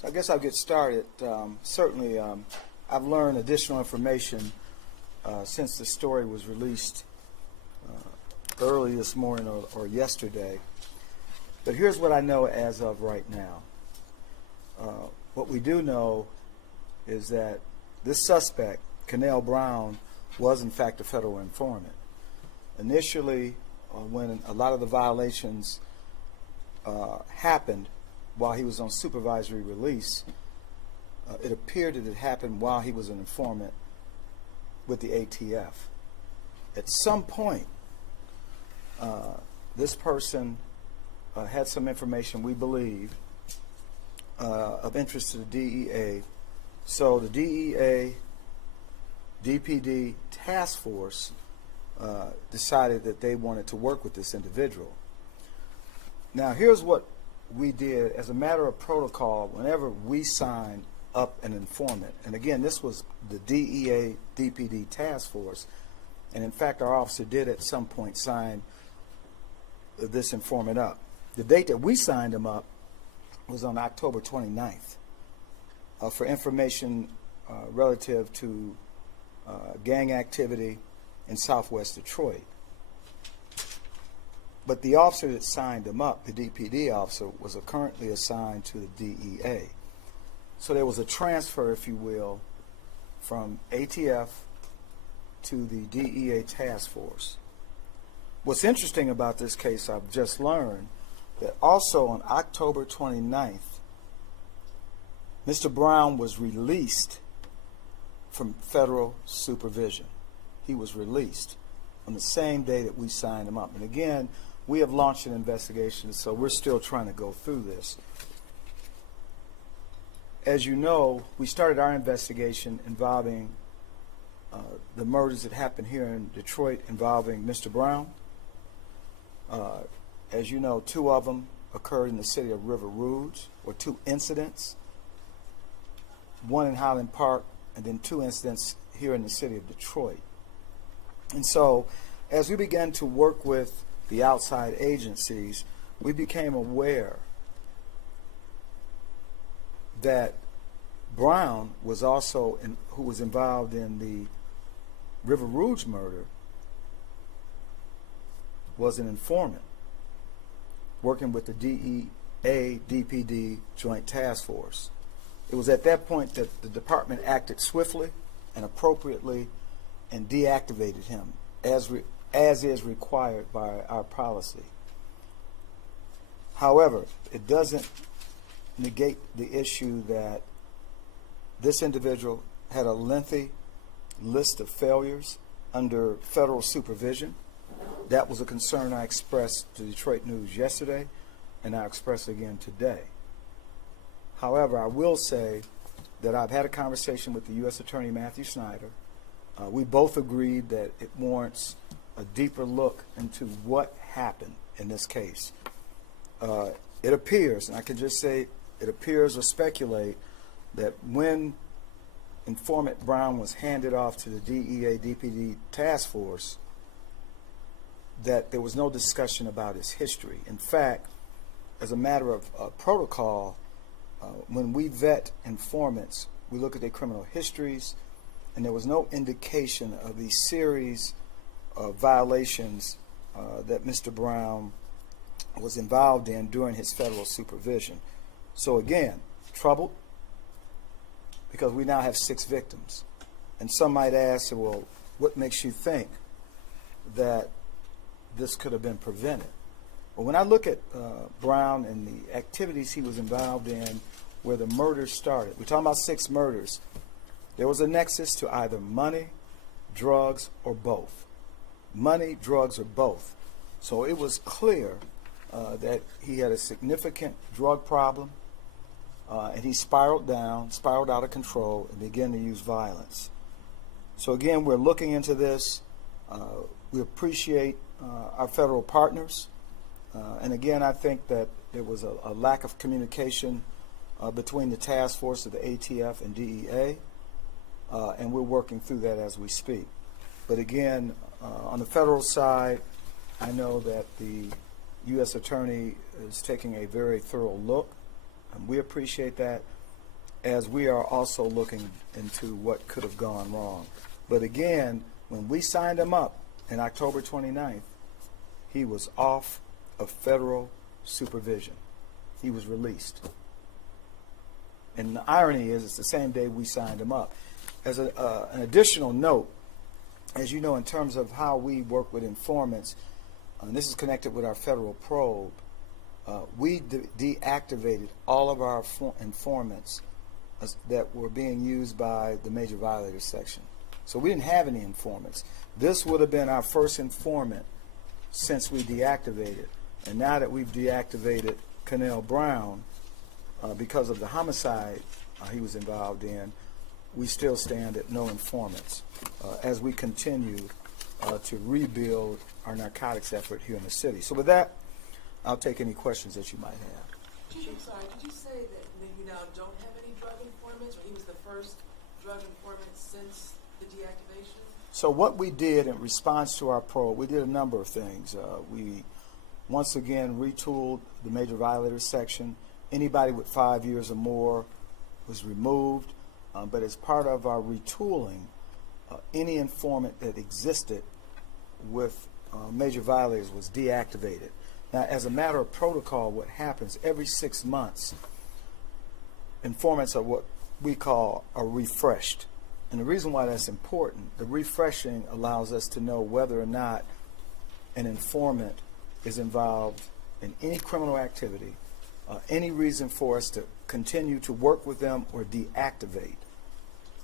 So I guess I'll get started. Certainly, I've learned additional information since the story was released early this morning or yesterday. But here's what I know as of right now. What we do know is that this suspect, Kenyel Brown, was in fact a federal informant. Initially, when a lot of the violations happened while he was on supervisory release, it appeared that it happened while he was an informant with the ATF. At some point, this person had some information, we believe, of interest to the DEA. So the DEA, DPD task force decided that they wanted to work with this individual. Now, here's what we did as a matter of protocol whenever we signed up an informant. And again, this was the DEA, DPD task force. And in fact, our officer did at some point sign this informant up. The date that we signed him up was on October 29th for information relative to gang activity in Southwest Detroit. But the officer that signed him up, the DPD officer, was currently assigned to the DEA. So there was a transfer, if you will, from ATF to the DEA task force. What's interesting about this case, I've just learned that also on October 29th, Mr. Brown was released from federal supervision. He was released on the same day that we signed him up. And again, we have launched an investigation, so we're still trying to go through this. As you know, we started our investigation involving the murders that happened here in Detroit involving Mr. Brown. As you know, 2 of them occurred in the city of River Rouge, or 2 incidents. 1 in Highland Park, and then 2 incidents here in the city of Detroit. And so, as we began to work with the outside agencies, we became aware that Brown was also, who was involved in the River Rouge murder, was an informant working with the DEA, DPD Joint Task Force. It was at that point that the department acted swiftly and appropriately and deactivated him, as is required by our policy. However, it doesn't negate the issue that this individual had a lengthy list of failures under federal supervision. That was a concern I expressed to Detroit News yesterday, and I express again today. However, I will say that I've had a conversation with the U.S. Attorney Matthew Snyder. We both agreed that it warrants a deeper look into what happened in this case. It appears, and I can just say it appears or speculate, that when informant Brown was handed off to the DEA DPD task force, that there was no discussion about his history. In fact, as a matter of protocol, when we vet informants, we look at their criminal histories, and there was no indication of the series of violations that Mr. Brown was involved in during his federal supervision. So again, troubled, because we now have 6 victims. And some might ask, well, what makes you think that this could have been prevented? Well, when I look at Brown and the activities he was involved in where the murders started, we're talking about 6 murders. There was a nexus to either money, drugs, or both. Money, drugs, or both. So it was clear that he had a significant drug problem, and he spiraled out of control, and began to use violence. So again, we're looking into this. We appreciate our federal partners. And again, I think that there was a lack of communication between the task force of the ATF and DEA, and we're working through that as we speak. But again, on the federal side, I know that the U.S. Attorney is taking a very thorough look, and we appreciate that. as we are also looking into what could have gone wrong. But again, when we signed him up in October 29th, he was off of federal supervision. He was released. And the irony is, it's the same day we signed him up. As an additional note, as you know, in terms of how we work with informants, and this is connected with our federal probe, we deactivated all of our informants that were being used by the major violators section. So we didn't have any informants. This would have been our first informant since we deactivated. And now that we've deactivated Kenyel Brown, because of the homicide he was involved in, we still stand at no informants as we continue to rebuild our narcotics effort here in the city. So with that, I'll take any questions that you might have. Chief, I'm sorry, did you say that you now don't have any drug informants, or he was the first drug informant since the deactivation? So what we did in response to our probe, we did a number of things. We once again retooled the major violators section. Anybody with 5 years or more was removed. But as part of our retooling, any informant that existed with major violators was deactivated. Now, as a matter of protocol, what happens every 6 months, informants are what we call are refreshed. And the reason why that's important, the refreshing allows us to know whether or not an informant is involved in any criminal activity, any reason for us to continue to work with them or deactivate.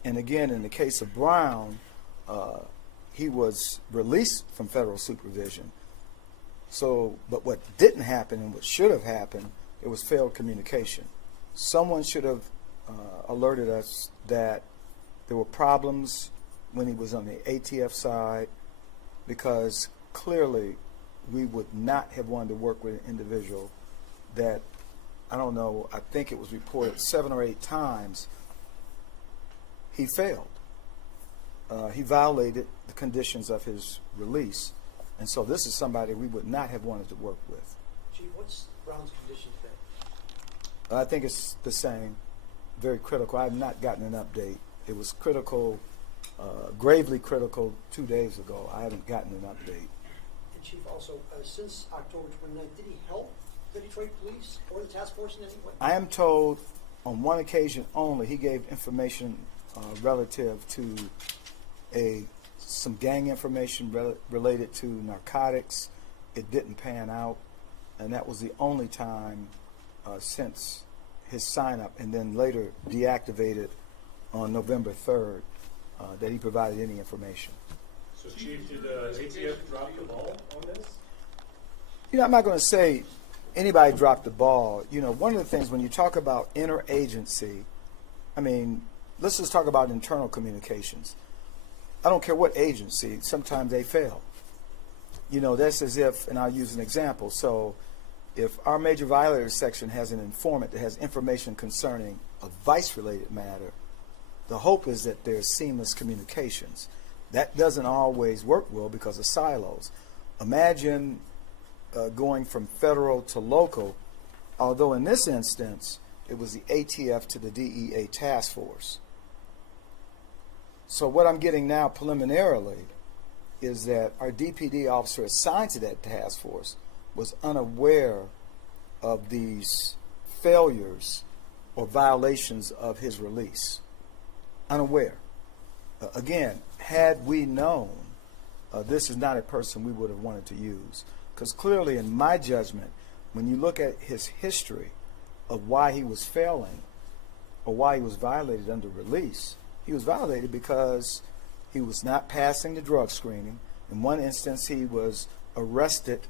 And again, in the case of Brown, he was released from federal supervision. So, but what didn't happen and what should have happened, it was failed communication. Someone should have alerted us that there were problems when he was on the ATF side, because clearly we would not have wanted to work with an individual that, I don't know, I think it was reported 7 or 8 times he failed. He violated the conditions of his release. And so this is somebody we would not have wanted to work with. Chief, what's Brown's condition today? I think it's the same, very critical. I have not gotten an update. It was critical, gravely critical 2 days ago. I haven't gotten an update. And Chief, also, since October 29th, did he help the Detroit police or the task force in any way? I am told on one occasion only he gave information relative to some gang information related to narcotics. It didn't pan out, and that was the only time since his sign-up, and then later deactivated on November 3rd, that he provided any information. So, Chief, did ATF drop the ball on this? You know, I'm not going to say anybody dropped the ball. You know, one of the things when you talk about interagency, I mean, let's just talk about internal communications. I don't care what agency, sometimes they fail. You know, that's as if, and I'll use an example. So if our major violators section has an informant that has information concerning a vice-related matter, the hope is that there's seamless communications. That doesn't always work well because of silos. Imagine going from federal to local, although in this instance, it was the ATF to the DEA task force. So what I'm getting now preliminarily is that our DPD officer assigned to that task force was unaware of these failures or violations of his release. Unaware. Again, had we known, this is not a person we would have wanted to use. Because clearly, in my judgment, when you look at his history of why he was failing or why he was violated under release, he was violated because he was not passing the drug screening. In one instance, he was arrested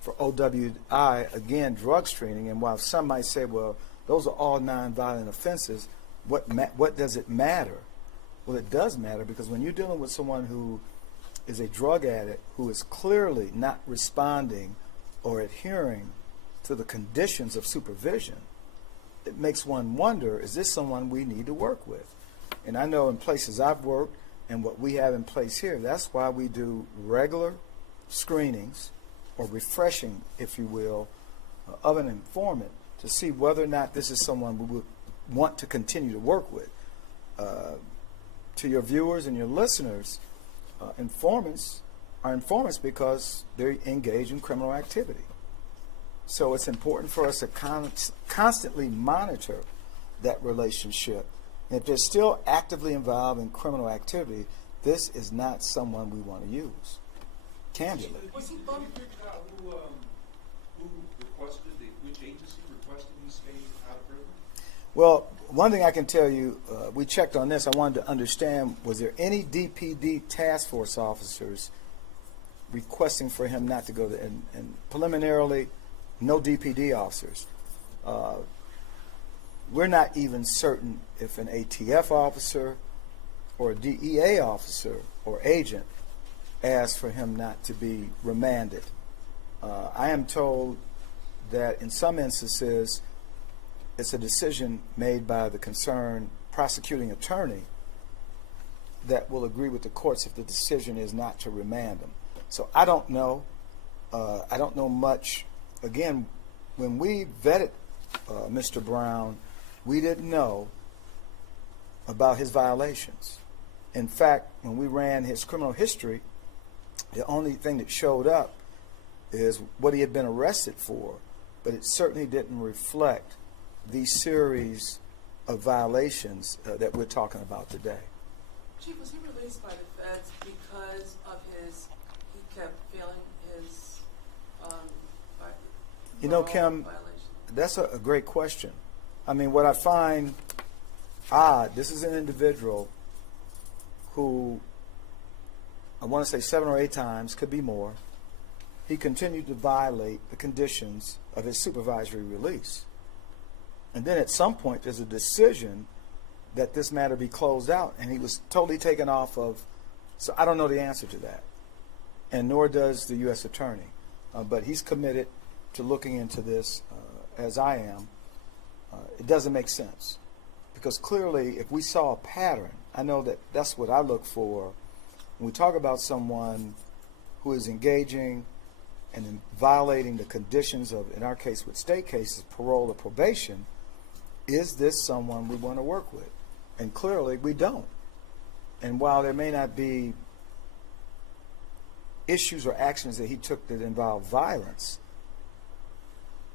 for OWI, again, drug screening. And while some might say, well, those are all nonviolent offenses, what does it matter? Well, it does matter, because when you're dealing with someone who is a drug addict who is clearly not responding or adhering to the conditions of supervision, it makes one wonder, is this someone we need to work with? And I know in places I've worked and what we have in place here, that's why we do regular screenings or refreshing, if you will, of an informant to see whether or not this is someone we would want to continue to work with. To your viewers and your listeners, informants are informants because they engage in criminal activity. So it's important for us to constantly monitor that relationship. And if they're still actively involved in criminal activity, this is not someone we want to use. Candidly. Was he Did you bumped? figure out who requested, which agency requested he stay out of prison? Well, one thing I can tell you, we checked on this. I wanted to understand, was there any DPD task force officers requesting for him not to go there? And preliminarily, no DPD officers. We're not even certain if an ATF officer or a DEA officer or agent asked for him not to be remanded. I am told that in some instances, it's a decision made by the concerned prosecuting attorney that will agree with the courts if the decision is not to remand him. So I don't know. I don't know much. Again, when we vetted Mr. Brown, we didn't know about his violations. In fact, when we ran his criminal history, the only thing that showed up is what he had been arrested for, but it certainly didn't reflect the series of violations that we're talking about today. Chief, was he released by the feds because of he kept failing his You know, parole Kim, violation? that's a great question. I mean, what I find odd, this is an individual who, I want to say 7 or 8 times, could be more, he continued to violate the conditions of his supervisory release. And then at some point, there's a decision that this matter be closed out, and he was totally taken off of, so I don't know the answer to that, and nor does the U.S. Attorney. But he's committed to looking into this, as I am. It doesn't make sense, because clearly, if we saw a pattern, I know that that's what I look for when we talk about someone who is engaging and in violating the conditions of, in our case with state cases, parole or probation. Is this someone we want to work with? And clearly we don't. And while there may not be issues or actions that he took that involve violence,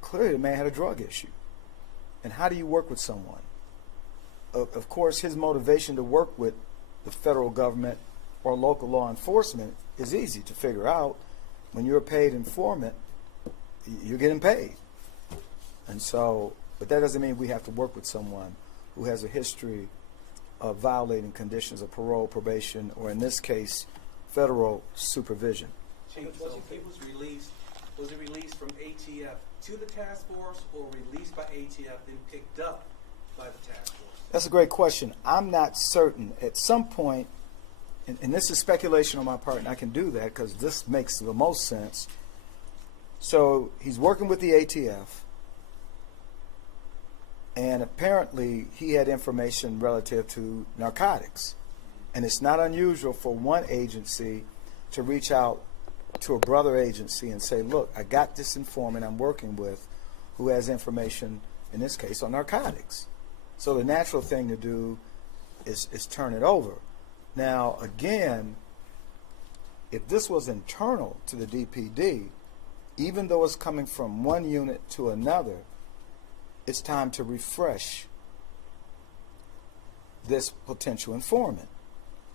clearly the man had a drug issue. And how do you work with someone? Of course, his motivation to work with the federal government or local law enforcement is easy to figure out. When you're a paid informant, you're getting paid. And so, but that doesn't mean we have to work with someone who has a history of violating conditions of parole, probation, or in this case, federal supervision. Chief, so he was he released from ATF to the task force, or released by ATF then picked up by the task force? That's a great question. I'm not certain. At some point, and this is speculation on my part, and I can do that because this makes the most sense. So he's working with the ATF, and apparently he had information relative to narcotics. And it's not unusual for one agency to reach out to a brother agency and say, look, I got this informant I'm working with who has information, in this case, on narcotics. So the natural thing to do is turn it over. Now, again, if this was internal to the DPD, even though it's coming from one unit to another, it's time to refresh this potential informant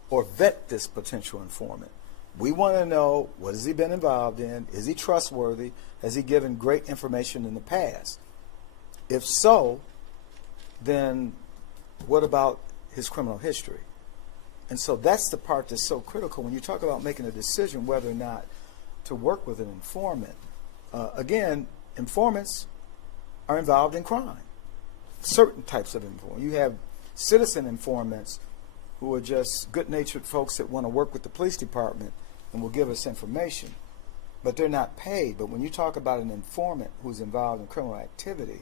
or vet this potential informant. We want to know, what has he been involved in? Is he trustworthy? Has he given great information in the past? If so, then what about his criminal history? And so that's the part that's so critical when you talk about making a decision whether or not to work with an informant. Again, informants are involved in crime. Certain types of informants. You have citizen informants who are just good-natured folks that want to work with the police department and will give us information, but they're not paid. But when you talk about an informant who's involved in criminal activity,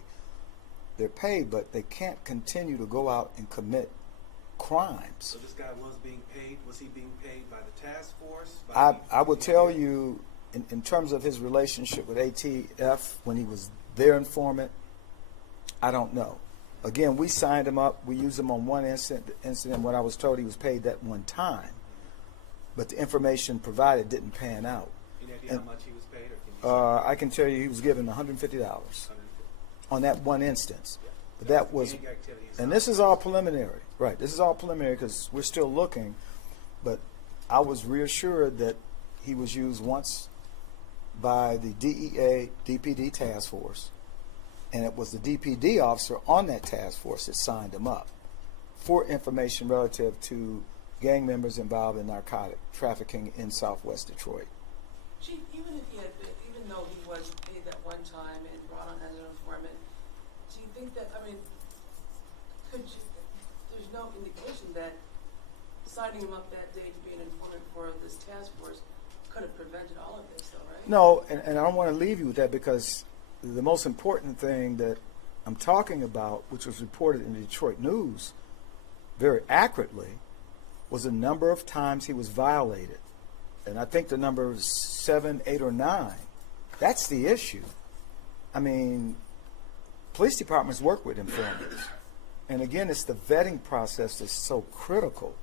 they're paid, but they can't continue to go out and commit crimes. So this guy was being paid. Was he being paid by the task force? I would tell you, in terms of his relationship with ATF when he was their informant, I don't know. Again, we signed him up. We used him on one incident when I was told he was paid that one time. But the information provided didn't pan out. Any idea how much he was paid? Or can you I can tell you he was given $150 on that one instance. Yeah. But that was, Gang activities. and this is all preliminary. Right, this is all preliminary because we're still looking. But I was reassured that he was used once by the DEA DPD task force, and it was the DPD officer on that task force that signed him up for information relative to gang members involved in narcotic trafficking in Southwest Detroit. Chief, even if he had been, even though he was paid that one time and brought on as an informant, do you think that, I mean, there's no indication that signing him up that day to be an informant for this task force could have prevented all of this, though, right? No, and I don't want to leave you with that because the most important thing that I'm talking about, which was reported in the Detroit News very accurately, was the number of times he was violated. And I think the number is 7, 8, or 9. That's the issue. I mean, police departments work with informants. And again, it's the vetting process that's so critical.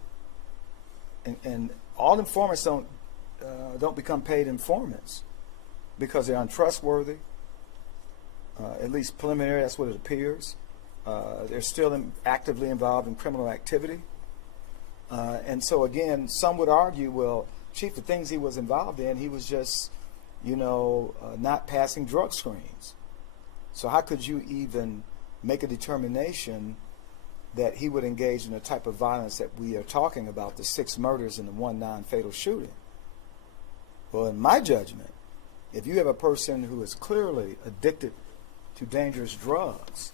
And all informants don't become paid informants because they're untrustworthy. At least preliminary, that's what it appears. They're still actively involved in criminal activity. And so again, some would argue, well, Chief, the things he was involved in, he was just, not passing drug screens. So how could you even make a determination that he would engage in the type of violence that we are talking about, the 6 murders and the 1 non-fatal shooting? Well, in my judgment, if you have a person who is clearly addicted to dangerous drugs,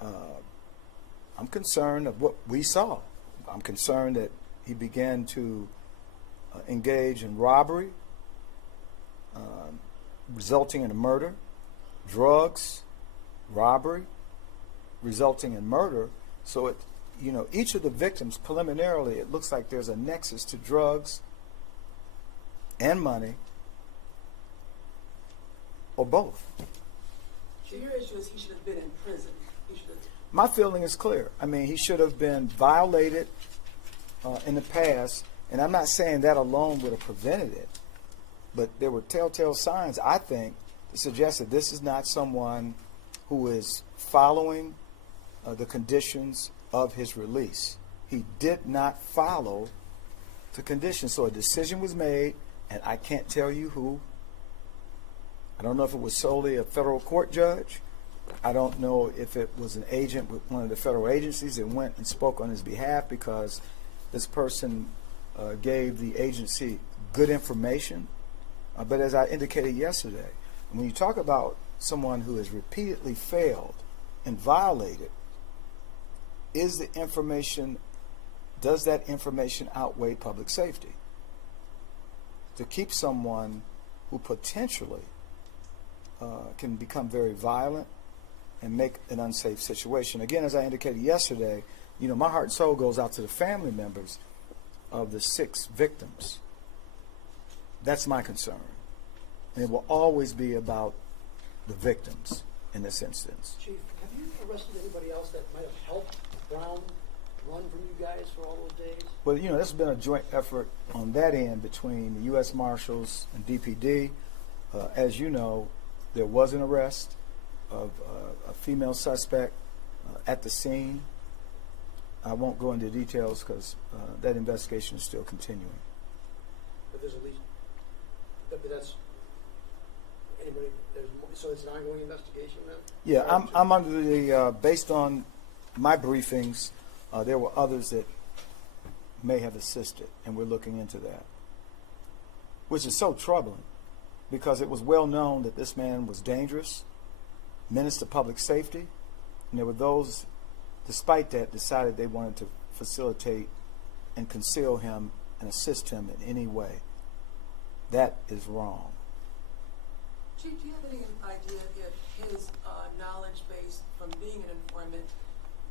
I'm concerned of what we saw. I'm concerned that he began to engage in robbery, resulting in a murder, drugs, robbery, resulting in murder. So each of the victims, preliminarily, it looks like there's a nexus to drugs and money, or both. So your issue is he should have been in prison. He should have. My feeling is clear. I mean, he should have been violated in the past, and I'm not saying that alone would have prevented it, but there were telltale signs, I think, that suggest that this is not someone who is following the conditions of his release. He did not follow the conditions, so a decision was made, and I can't tell you who. I don't know if it was solely a federal court judge. I don't know if it was an agent with one of the federal agencies that went and spoke on his behalf because this person gave the agency good information. But as I indicated yesterday, when you talk about someone who has repeatedly failed and violated, does that information outweigh public safety? To keep someone who potentially can become very violent and make an unsafe situation. Again, as I indicated yesterday, my heart and soul goes out to the family members of the 6 victims. That's my concern. And it will always be about the victims in this instance. Chief, have you arrested anybody else that might have helped Brown run from you guys for all those days? Well, this has been a joint effort on that end between the U.S. Marshals and DPD. As you know, there was an arrest of a female suspect at the scene. I won't go into details because that investigation is still continuing. But there's at least, but that's, anybody, so it's an ongoing investigation now? Yeah, I'm under the, based on my briefings, there were others that may have assisted, and we're looking into that, which is so troubling because it was well known that this man was dangerous, menace to public safety, and there were those, despite that, decided they wanted to facilitate and conceal him and assist him in any way. That is wrong. Chief, do you have any idea if his knowledge base from being an informant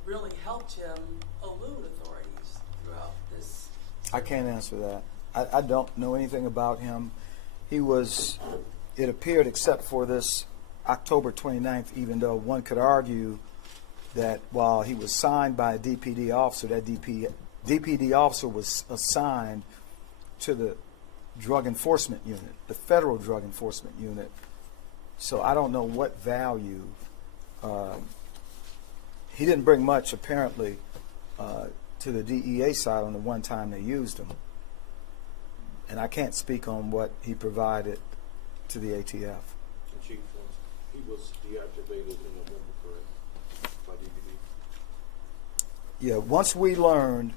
really helped him elude authorities throughout this? I can't answer that. I don't know anything about him. He was, it appeared, except for this October 29th, even though one could argue that while he was signed by a DPD officer, that DPD officer was assigned to the drug enforcement unit, the federal drug enforcement unit. So I don't know what value. He didn't bring much, apparently, to the DEA side on the one time they used him. And I can't speak on what he provided to the ATF. The chief, he was deactivated in November, correct, by DPD? Yeah, once we learned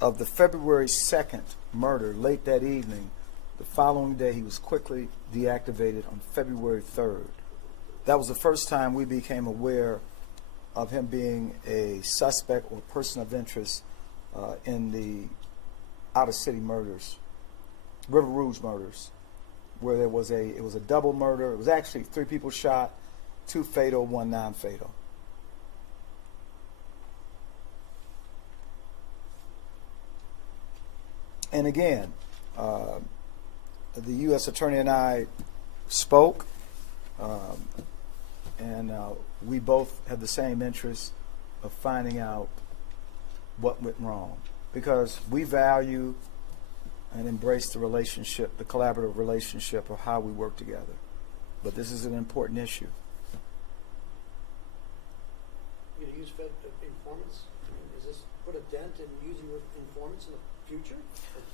of the February 2nd murder late that evening, the following day he was quickly deactivated on February 3rd. That was the first time we became aware of him being a suspect or person of interest in the out-of-city murders, River Rouge murders, where it was a double murder. It was actually 3 people shot, 2 fatal, 1 non-fatal. And again, the U.S. Attorney and I spoke, and we both had the same interest of finding out what went wrong, because we value and embrace the relationship, the collaborative relationship of how we work together. But this is an important issue. You gonna use informants? I mean, does this put a dent in using informants in the future?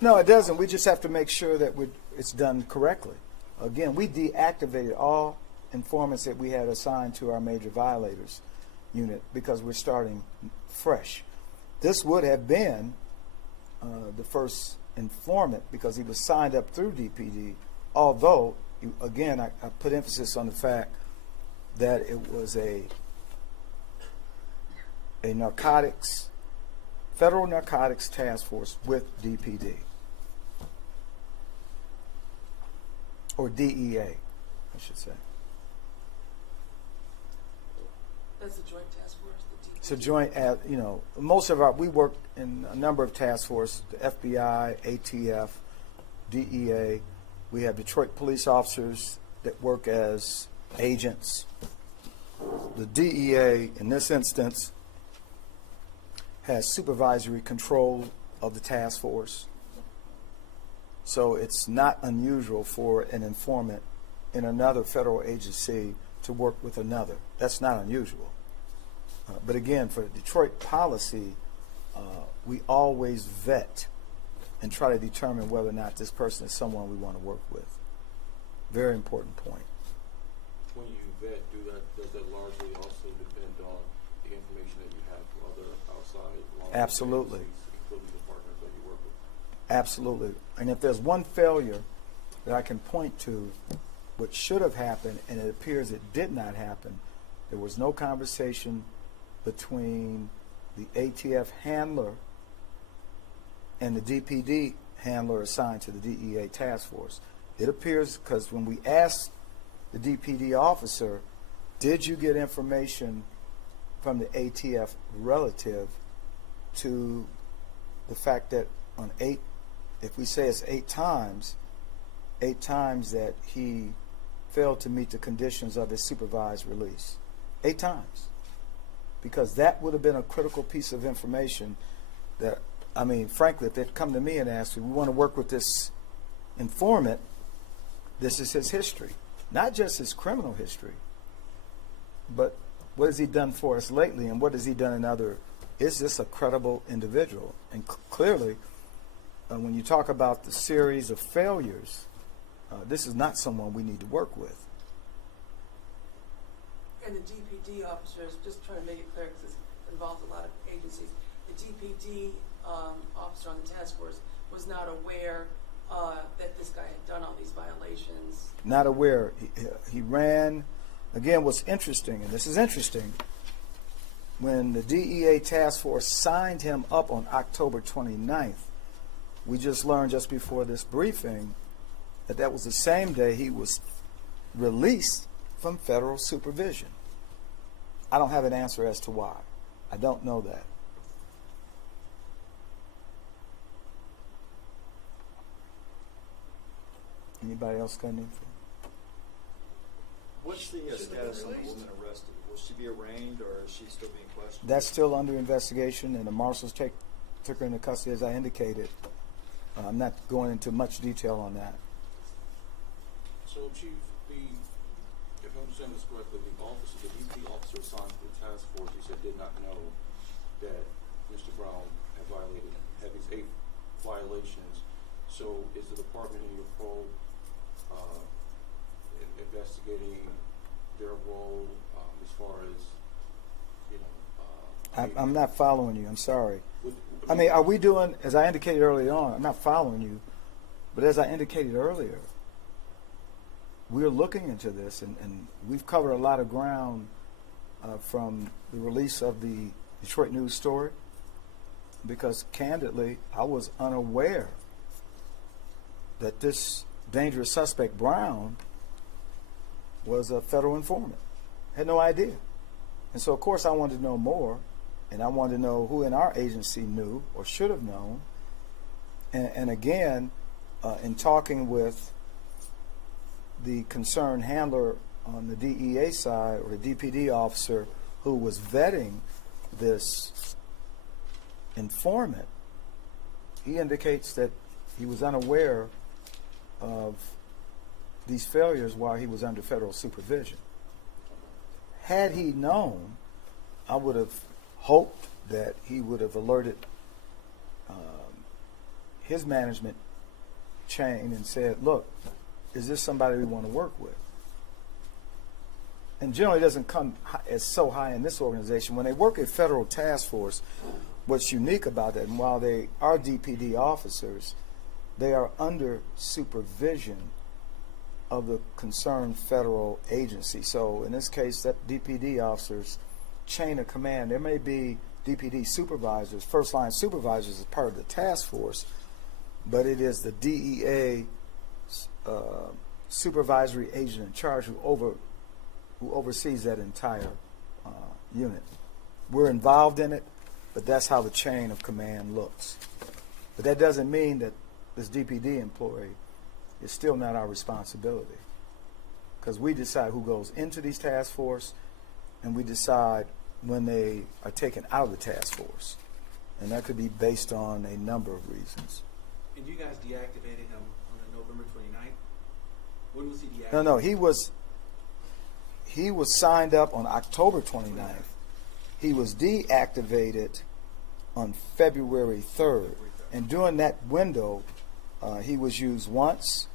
No, it doesn't. We just have to make sure that it's done correctly. Again, we deactivated all informants that we had assigned to our major violators unit because we're starting fresh. This would have been the first informant because he was signed up through DPD, although, again, I put emphasis on the fact that it was a narcotics, federal narcotics task force with DPD. Or DEA, I should say. That's a joint task force, the DPD? It's a joint, most of we work in a number of task forces, the FBI, ATF, DEA. We have Detroit police officers that work as agents. The DEA, in this instance, has supervisory control of the task force. So it's not unusual for an informant in another federal agency to work with another. That's not unusual. But again, for Detroit policy, we always vet and try to determine whether or not this person is someone we want to work with. Very important point. When you vet, does that largely also depend on the information that you have from other outside law Absolutely. agencies, including the partners that you work with? Absolutely. And if there's one failure that I can point to, what should have happened, and it appears it did not happen, there was no conversation between the ATF handler and the DPD handler assigned to the DEA task force. It appears, because when we asked the DPD officer, did you get information from the ATF relative to the fact that on 8, if we say it's 8 times that he failed to meet the conditions of his supervised release. 8 times. Because that would have been a critical piece of information that, I mean, frankly, if they'd come to me and asked me, we want to work with this informant, this is his history. Not just his criminal history, but what has he done for us lately, and what has he done in other, is this a credible individual? And clearly, when you talk about the series of failures, this is not someone we need to work with. And the DPD officers, just trying to make it clear because it involves a lot of agencies, the DPD officer on the task force was not aware that this guy had done all these violations. Not aware. He ran. Again, what's interesting, and this is interesting, when the DEA task force signed him up on October 29th, we just learned just before this briefing that that was the same day he was released from federal supervision. I don't have an answer as to why. I don't know that. Anybody else got anything? What's the status on the woman arrested? Will she be arraigned, or is she still being questioned? That's still under investigation, and the marshals took her into custody, as I indicated. I'm not going into much detail on that. So, Chief, if I understand this correctly, the DP officer assigned to the task force, you said did not know that Mr. Brown had these 8 violations. So, is the department in your probe investigating their role as far as, I'm not following you. I'm sorry. I mean, are we doing, as I indicated earlier on, I'm not following you, but as I indicated earlier, we're looking into this, and we've covered a lot of ground from the release of the Detroit News story, because candidly, I was unaware that this dangerous suspect, Brown, was a federal informant. Had no idea. And so, of course, I wanted to know more, and I wanted to know who in our agency knew or should have known. And again, in talking with the concerned handler on the DEA side, or the DPD officer who was vetting this informant, he indicates that he was unaware of these failures while he was under federal supervision. Had he known, I would have hoped that he would have alerted his management chain and said, look, is this somebody we want to work with? And generally it doesn't come as so high in this organization. When they work a federal task force, what's unique about that, and while they are DPD officers, they are under supervision of the concerned federal agency. So in this case, that DPD officer's chain of command, there may be DPD supervisors, first line supervisors as part of the task force, but it is the DEA supervisory agent in charge who oversees that entire unit. We're involved in it, but that's how the chain of command looks. But that doesn't mean that this DPD employee is still not our responsibility, because we decide who goes into these task force, and we decide when they are taken out of the task force, and that could be based on a number of reasons. And you guys deactivated him on November 29th? When was he deactivated? No, he was signed up on October 29th. He was deactivated on February 3rd, and during that window, he was used once.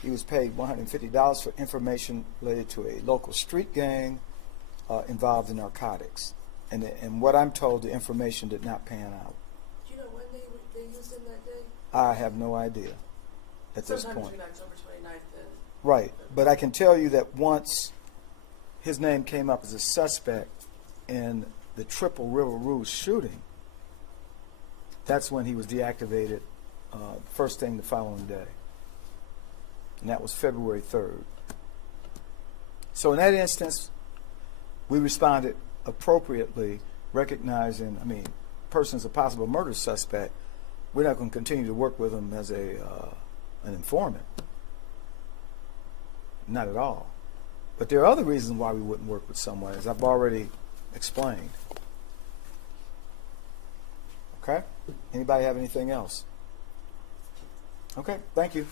He was paid $150 for information related to a local street gang involved in narcotics. And what I'm told, the information did not pan out. Do you know when they used him that day? I have no idea at this Sometime point. between October 29th and... Right, but I can tell you that once his name came up as a suspect in the Triple River Rouge shooting, that's when he was deactivated, first thing the following day. And that was February 3rd. So in that instance, we responded appropriately, recognizing, person's a possible murder suspect. We're not going to continue to work with him as an informant. Not at all. But there are other reasons why we wouldn't work with someone, as I've already explained. Okay? Anybody have anything else? Okay, thank you.